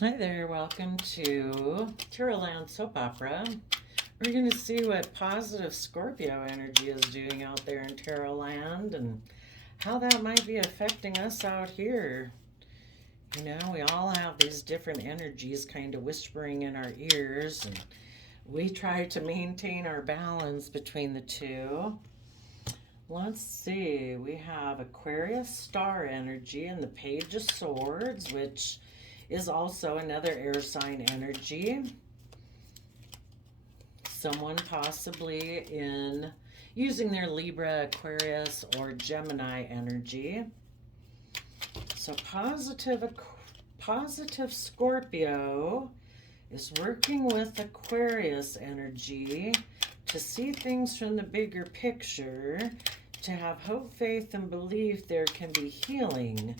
Hi there, welcome to Land Soap Opera. We're going to see what positive Scorpio energy is doing out there in Land and how that might be affecting us out here. You know, we all have these different energies kind of whispering in our ears, and we try to maintain our balance between the two. Let's see, we have Aquarius star energy and the Page of Swords, which is also another air sign energy. Someone possibly in using their Libra, Aquarius, or Gemini energy. So positive Scorpio is working with Aquarius energy to see things from the bigger picture, to have hope, faith, and belief there can be healing.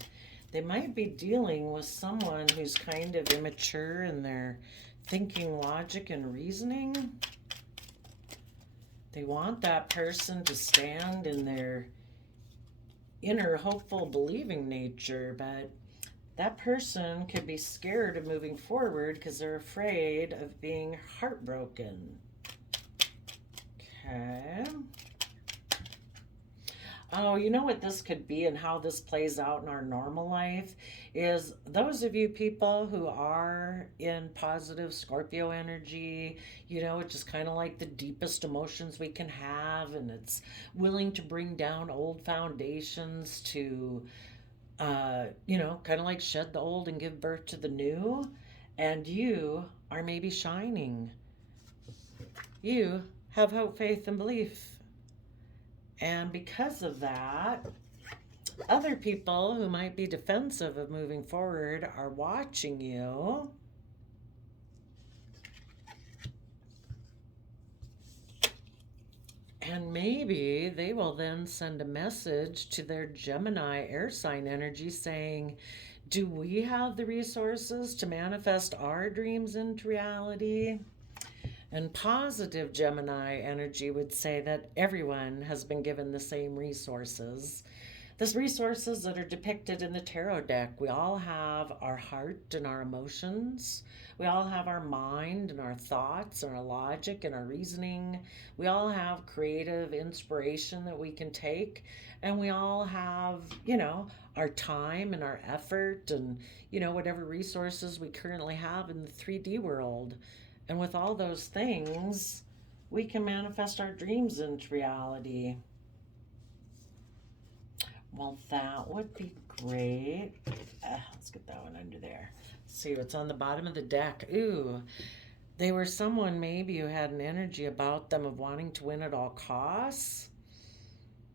They might be dealing with someone who's kind of immature in their thinking, logic, and reasoning. They want that person to stand in their inner hopeful, believing nature, but that person could be scared of moving forward because they're afraid of being heartbroken. Okay. Oh, you know what this could be and how this plays out in our normal life is those of you people who are in positive Scorpio energy, you know, it's just kind of like the deepest emotions we can have, and it's willing to bring down old foundations to, kind of like shed the old and give birth to the new. And you are maybe shining. You have hope, faith, and belief. And because of that, other people who might be defensive of moving forward are watching you. And maybe they will then send a message to their Gemini air sign energy saying, do we have the resources to manifest our dreams into reality? And positive Gemini energy would say that everyone has been given the same resources. The resources that are depicted in the tarot deck. We all have our heart and our emotions. We all have our mind and our thoughts and our logic and our reasoning. We all have creative inspiration that we can take. And we all have, our time and our effort and, whatever resources we currently have in the 3D world. And with all those things, we can manifest our dreams into reality. Well, that would be great. Let's get that one under there. Let's see what's on the bottom of the deck. Ooh, they were someone maybe who had an energy about them of wanting to win at all costs,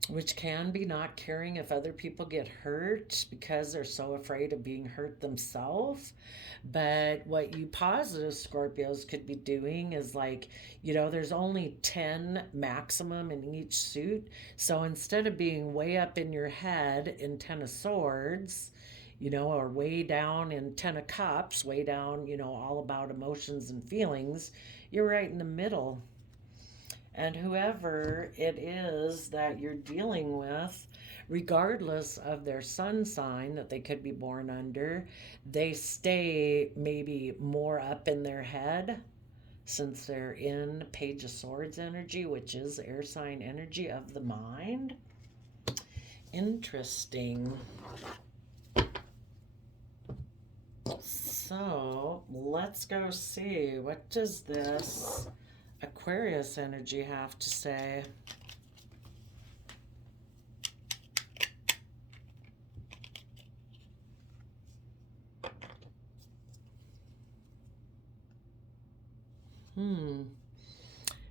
which can be not caring if other people get hurt because they're so afraid of being hurt themselves. But what you positive Scorpios could be doing is like, there's only 10 maximum in each suit. So instead of being way up in your head in 10 of Swords, or way down in 10 of Cups, way down, all about emotions and feelings, you're right in the middle. And whoever it is that you're dealing with, regardless of their sun sign that they could be born under, they stay maybe more up in their head since they're in Page of Swords energy, which is air sign energy of the mind. Interesting. So let's go see, what does this Aquarius energy have to say?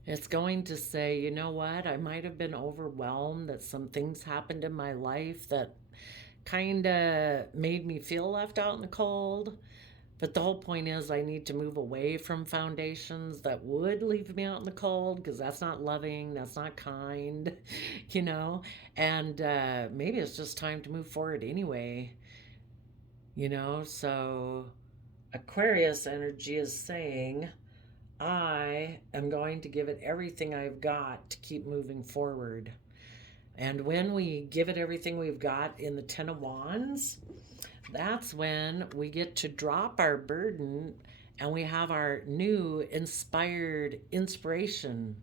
It's going to say, you know what? I might have been overwhelmed that some things happened in my life that kind of made me feel left out in the cold. But the whole point is, I need to move away from foundations that would leave me out in the cold because that's not loving, that's not kind, you know? And maybe it's just time to move forward anyway, So Aquarius energy is saying, I am going to give it everything I've got to keep moving forward. And when we give it everything we've got in the Ten of Wands, That's when we get to drop our burden and we have our new inspired inspiration.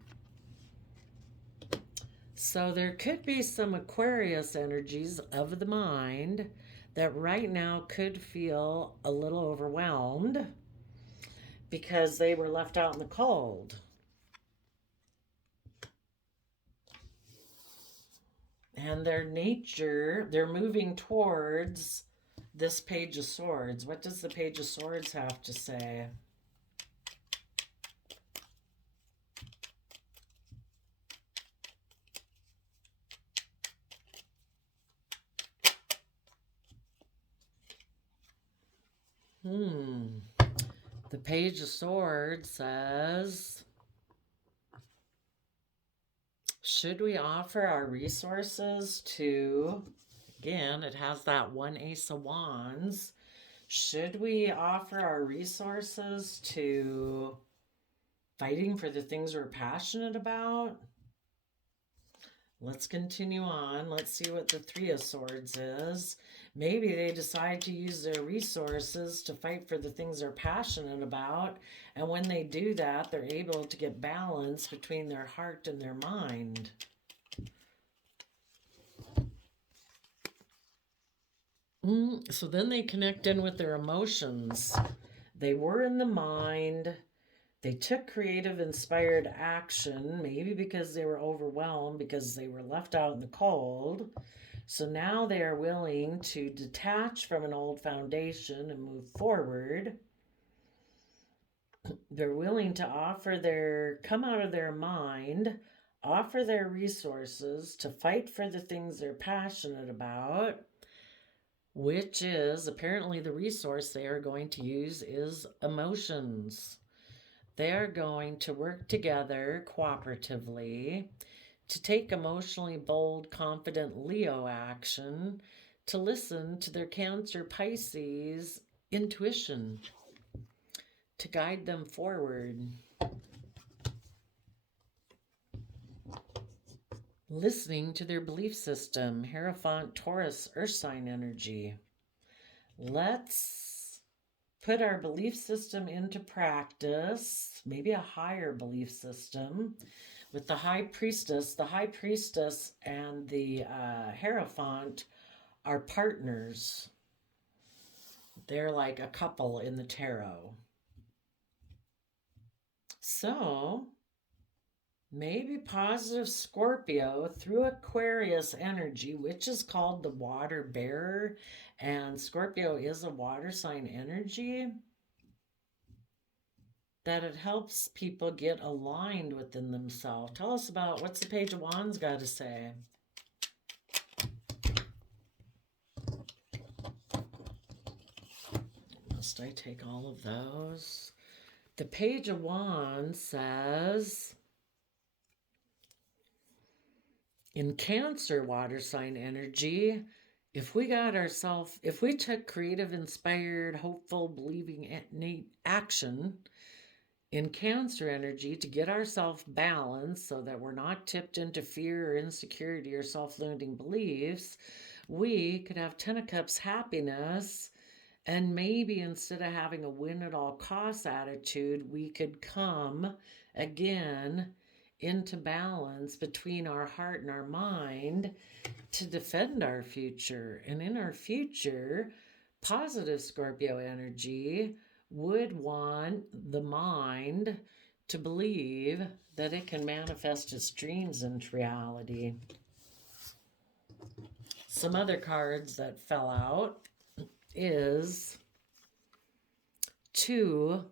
So there could be some Aquarius energies of the mind that right now could feel a little overwhelmed because they were left out in the cold. And their nature, they're moving towards this Page of Swords. What does the Page of Swords have to say? The Page of Swords says, should we offer our resources to, again, it has that one Ace of Wands. Should we offer our resources to fighting for the things we're passionate about? Let's continue on. Let's see what the Three of Swords is. Maybe they decide to use their resources to fight for the things they're passionate about. And when they do that, they're able to get balance between their heart and their mind. So then they connect in with their emotions. They were in the mind. They took creative, inspired action, maybe because they were overwhelmed, because they were left out in the cold. So now they are willing to detach from an old foundation and move forward. They're willing to come out of their mind, offer their resources to fight for the things they're passionate about, which is apparently the resource they are going to use is emotions. They are going to work together cooperatively to take emotionally bold, confident Leo action, to listen to their Cancer, Pisces intuition, to guide them forward. Listening to their belief system, Hierophant, Taurus, Earth sign energy. Let's put our belief system into practice, maybe a higher belief system. With the High Priestess and the Hierophant are partners. They're like a couple in the tarot. So maybe positive Scorpio through Aquarius energy, which is called the water bearer, and Scorpio is a water sign energy, that it helps people get aligned within themselves. Tell us about what's the Page of Wands got to say. Must I take all of those? The Page of Wands says, in Cancer water sign energy, if we took creative, inspired, hopeful, believing action in Cancer energy to get ourselves balanced so that we're not tipped into fear or insecurity or self-limiting beliefs, we could have Ten of Cups happiness. And maybe instead of having a win at all costs attitude, we could come again into balance between our heart and our mind to defend our future. And in our future, positive Scorpio energy would want the mind to believe that it can manifest its dreams into reality. Some other cards that fell out is to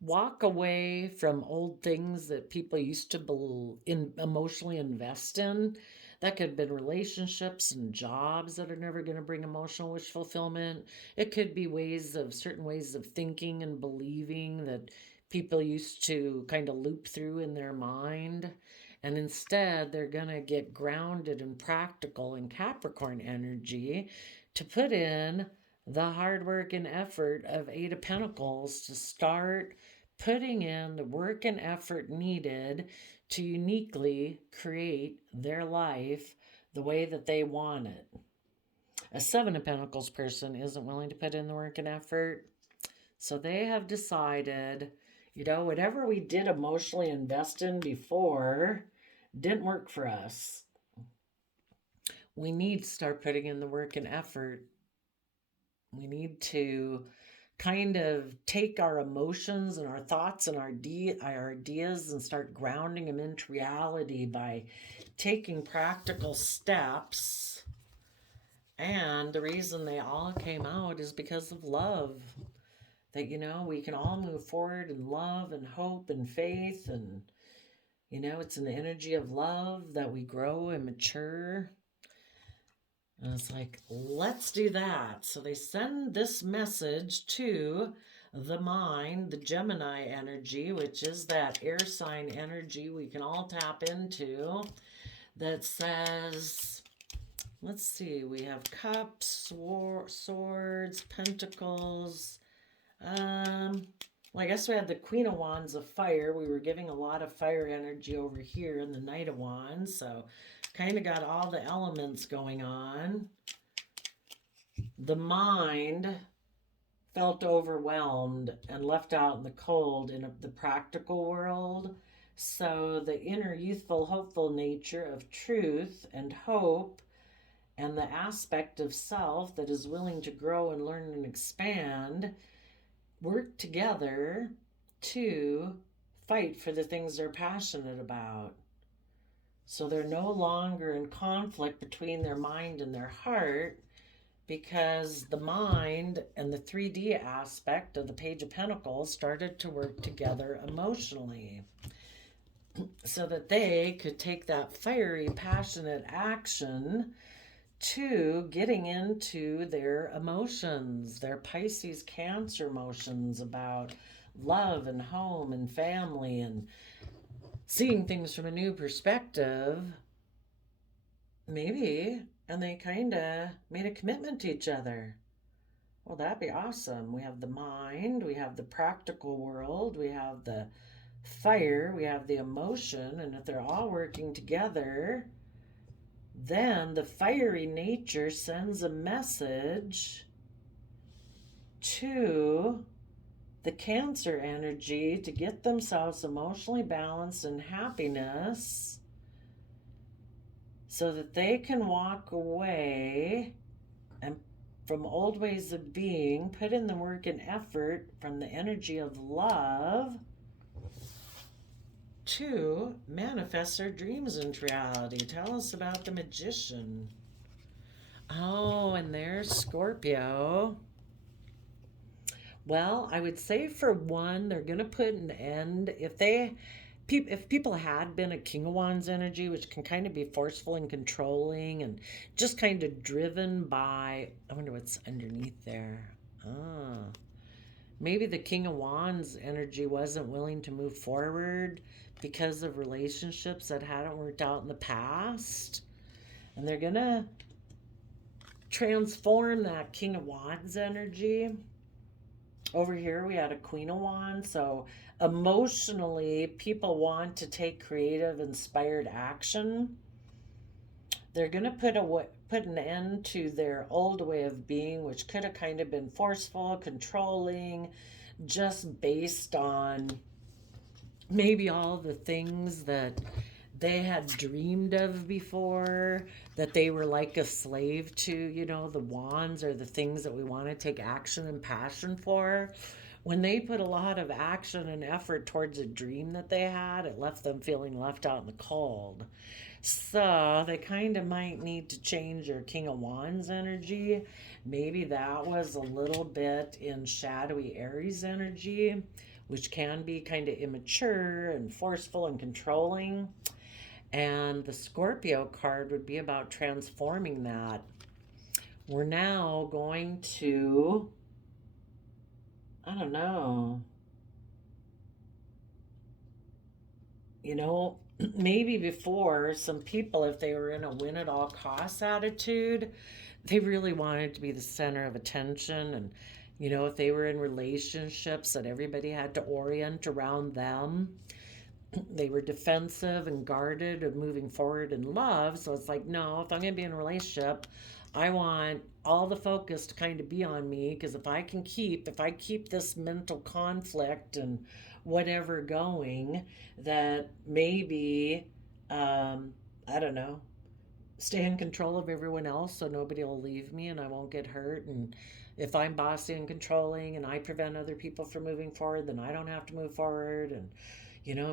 walk away from old things that people used to emotionally invest in. That could have been relationships and jobs that are never going to bring emotional wish fulfillment. It could be certain ways of thinking and believing that people used to kind of loop through in their mind. And instead, they're going to get grounded and practical in Capricorn energy to put in the hard work and effort of Eight of Pentacles to start putting in the work and effort needed to uniquely create their life the way that they want it. A Seven of Pentacles person isn't willing to put in the work and effort. So they have decided, whatever we did emotionally invest in before didn't work for us. We need to start putting in the work and effort. We need to kind of take our emotions and our thoughts and our ideas and start grounding them into reality by taking practical steps. And the reason they all came out is because of love. That, we can all move forward in love and hope and faith. And, it's an energy of love that we grow and mature. And it's like, let's do that. So they send this message to the mind, the Gemini energy, which is that air sign energy we can all tap into, that says, let's see, we have cups, swords, pentacles. Well, I guess we had the Queen of Wands of fire. We were giving a lot of fire energy over here in the Knight of Wands. So kind of got all the elements going on. The mind felt overwhelmed and left out in the cold in the practical world. So the inner youthful, hopeful nature of truth and hope and the aspect of self that is willing to grow and learn and expand work together to fight for the things they're passionate about. So they're no longer in conflict between their mind and their heart, because the mind and the 3D aspect of the Page of Pentacles started to work together emotionally so that they could take that fiery, passionate action to getting into their emotions, their Pisces Cancer emotions about love and home and family and seeing things from a new perspective, maybe, and they kind of made a commitment to each other. Well, that'd be awesome. We have the mind, we have the practical world, we have the fire, we have the emotion, and if they're all working together, then the fiery nature sends a message to the Cancer energy to get themselves emotionally balanced and happiness so that they can walk away and from old ways of being, put in the work and effort from the energy of love to manifest their dreams into reality. Tell us about the Magician. Oh, and there's Scorpio. Well, I would say for one, they're going to put an end. If people had been a King of Wands energy, which can kind of be forceful and controlling and just kind of driven by, I wonder what's underneath there. Maybe the King of Wands energy wasn't willing to move forward because of relationships that hadn't worked out in the past. And they're going to transform that King of Wands energy. Over here we had a Queen of Wands. So emotionally, people want to take creative, inspired action. They're going to put an end to their old way of being, which could have kind of been forceful, controlling, just based on maybe all the things that they had dreamed of before, that they were like a slave to, the wands or the things that we want to take action and passion for. When they put a lot of action and effort towards a dream that they had, it left them feeling left out in the cold. So they kind of might need to change their King of Wands energy. Maybe that was a little bit in shadowy Aries energy, which can be kind of immature and forceful and controlling. And the Scorpio card would be about transforming that. We're now going to, I don't know, maybe before, some people, if they were in a win at all costs attitude, they really wanted to be the center of attention. And, if they were in relationships that everybody had to orient around them, they were defensive and guarded and moving forward in love. So it's like, no, if I'm going to be in a relationship, I want all the focus to kind of be on me, because if I keep this mental conflict and whatever going, that maybe, I don't know, stay in control of everyone else so nobody will leave me and I won't get hurt. And if I'm bossy and controlling and I prevent other people from moving forward, then I don't have to move forward. And,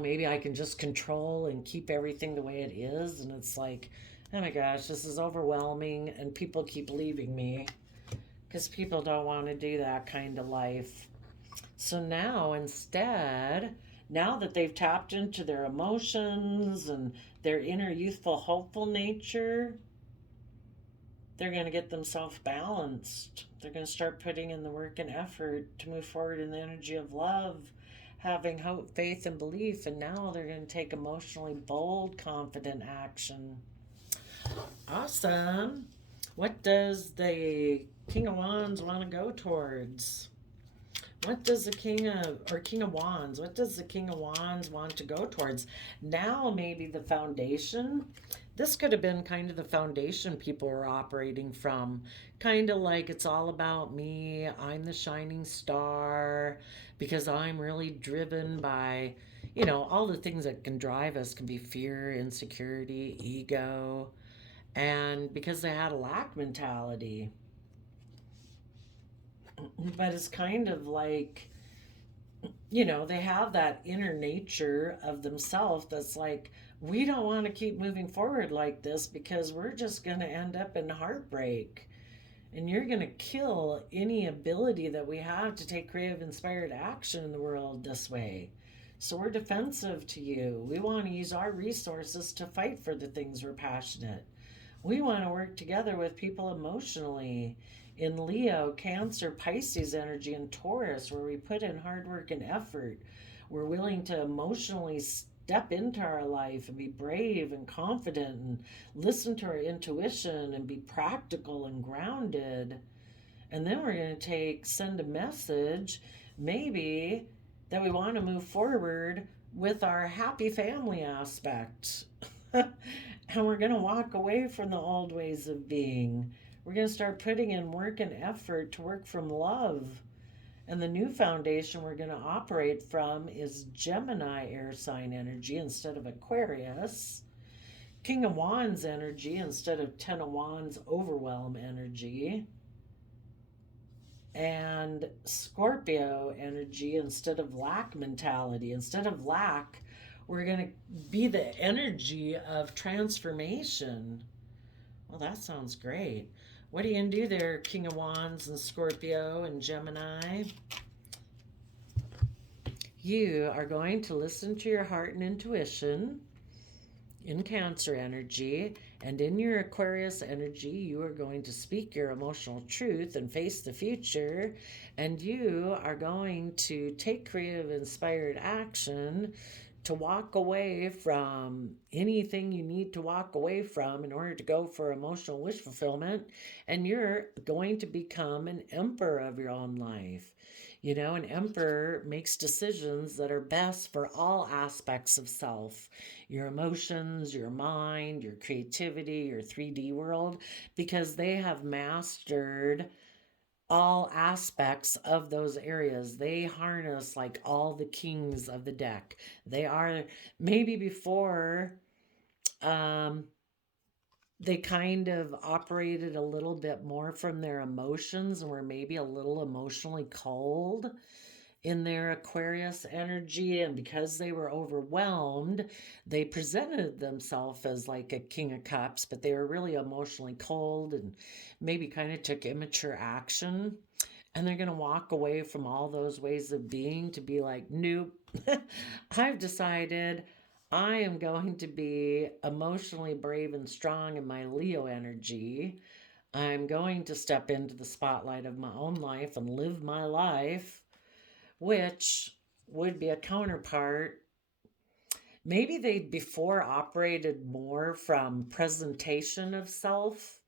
maybe I can just control and keep everything the way it is. And it's like, oh my gosh, this is overwhelming. And people keep leaving me because people don't want to do that kind of life. So now instead, now that they've tapped into their emotions and their inner youthful, hopeful nature, they're going to get themselves balanced. They're going to start putting in the work and effort to move forward in the energy of love, having hope, faith, and belief. And now they're going to take emotionally bold, confident action. Awesome. What does the King of Wands want to go towards? What does the King of Wands, what does the King of Wands want to go towards? Now maybe the foundation. This could have been kind of the foundation people were operating from. Kind of like it's all about me. I'm the shining star because I'm really driven by, all the things that can drive us can be fear, insecurity, ego. And because they had a lack mentality. But it's kind of like, they have that inner nature of themselves that's like, we don't want to keep moving forward like this because we're just going to end up in heartbreak. And you're going to kill any ability that we have to take creative, inspired action in the world this way. So we're defensive to you. We want to use our resources to fight for the things we're passionate. We want to work together with people emotionally in Leo, Cancer, Pisces energy, and Taurus, where we put in hard work and effort. We're willing to emotionally step into our life and be brave and confident and listen to our intuition and be practical and grounded. And then we're going to send a message, maybe, that we want to move forward with our happy family aspect. And we're going to walk away from the old ways of being. We're going to start putting in work and effort to work from love. And the new foundation we're going to operate from is Gemini air sign energy instead of Aquarius. King of Wands energy instead of Ten of Wands overwhelm energy. And Scorpio energy instead of lack mentality. Instead of lack, we're going to be the energy of transformation. Well, that sounds great. What are you going to do there, King of Wands and Scorpio and Gemini? You are going to listen to your heart and intuition in Cancer energy, and in your Aquarius energy, you are going to speak your emotional truth and face the future, and you are going to take creative, inspired action to walk away from anything you need to walk away from in order to go for emotional wish fulfillment. And you're going to become an emperor of your own life. An emperor makes decisions that are best for all aspects of self, your emotions, your mind, your creativity, your 3D world, because they have mastered all aspects of those areas. They harness like all the kings of the deck. They are maybe before they kind of operated a little bit more from their emotions and were maybe a little emotionally cold in their Aquarius energy, and because they were overwhelmed, they presented themselves as like a King of Cups, but they were really emotionally cold and maybe kind of took immature action. And they're going to walk away from all those ways of being to be like, nope, I've decided I am going to be emotionally brave and strong in my Leo energy. I'm going to step into the spotlight of my own life and live my life, which would be a counterpart. Maybe they before operated more from presentation of self.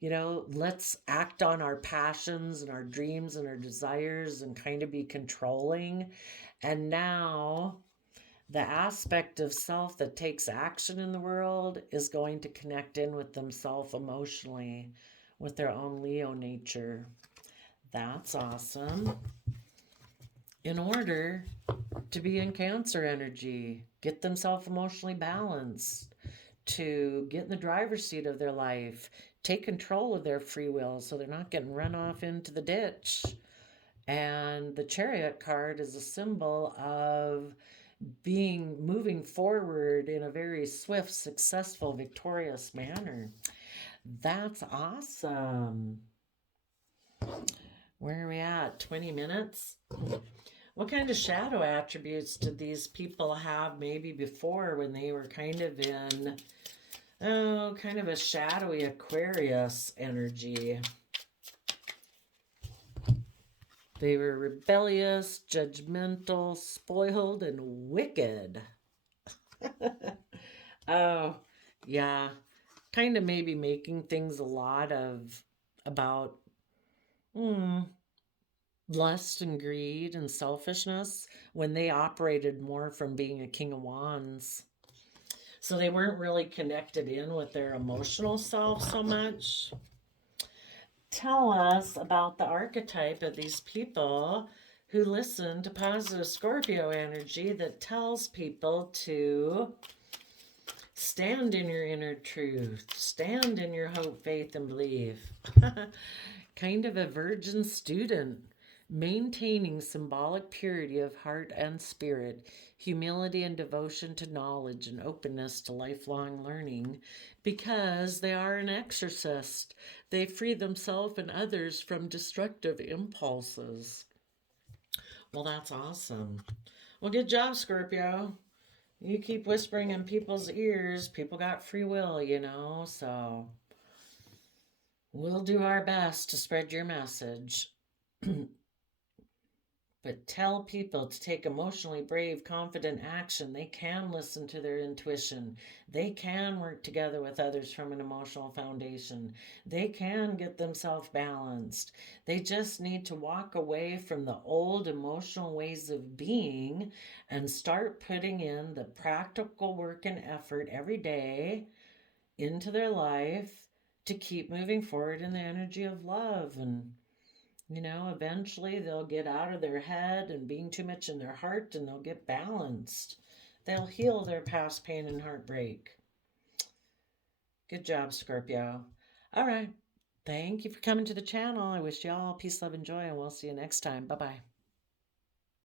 Let's act on our passions and our dreams and our desires and kind of be controlling. And now the aspect of self that takes action in the world is going to connect in with themselves emotionally, with their own Leo nature. That's awesome. In order to be in Cancer energy, get themselves emotionally balanced, to get in the driver's seat of their life, take control of their free will so they're not getting run off into the ditch. And the Chariot card is a symbol of moving forward in a very swift, successful, victorious manner. That's awesome. Where are we at? 20 minutes? What kind of shadow attributes did these people have maybe before when they were kind of in, kind of a shadowy Aquarius energy? They were rebellious, judgmental, spoiled, and wicked. Oh, yeah. Kind of maybe making things a lot of about lust and greed and selfishness when they operated more from being a King of Wands. So they weren't really connected in with their emotional self so much. Tell us about the archetype of these people who listen to positive Scorpio energy that tells people to stand in your inner truth, stand in your hope, faith, and belief. Kind of a virgin student, maintaining symbolic purity of heart and spirit, humility and devotion to knowledge, and openness to lifelong learning, because they are an exorcist. They free themselves and others from destructive impulses. Well, that's awesome. Well, good job, Scorpio. You keep whispering in people's ears. People got free will, so we'll do our best to spread your message. But tell people to take emotionally brave, confident action. They can listen to their intuition. They can work together with others from an emotional foundation. They can get themselves balanced. They just need to walk away from the old emotional ways of being and start putting in the practical work and effort every day into their life to keep moving forward in the energy of love. And eventually they'll get out of their head and being too much in their heart, and they'll get balanced. They'll heal their past pain and heartbreak. Good job, Scorpio. All right. Thank you for coming to the channel. I wish you all peace, love, and joy, and we'll see you next time. Bye-bye.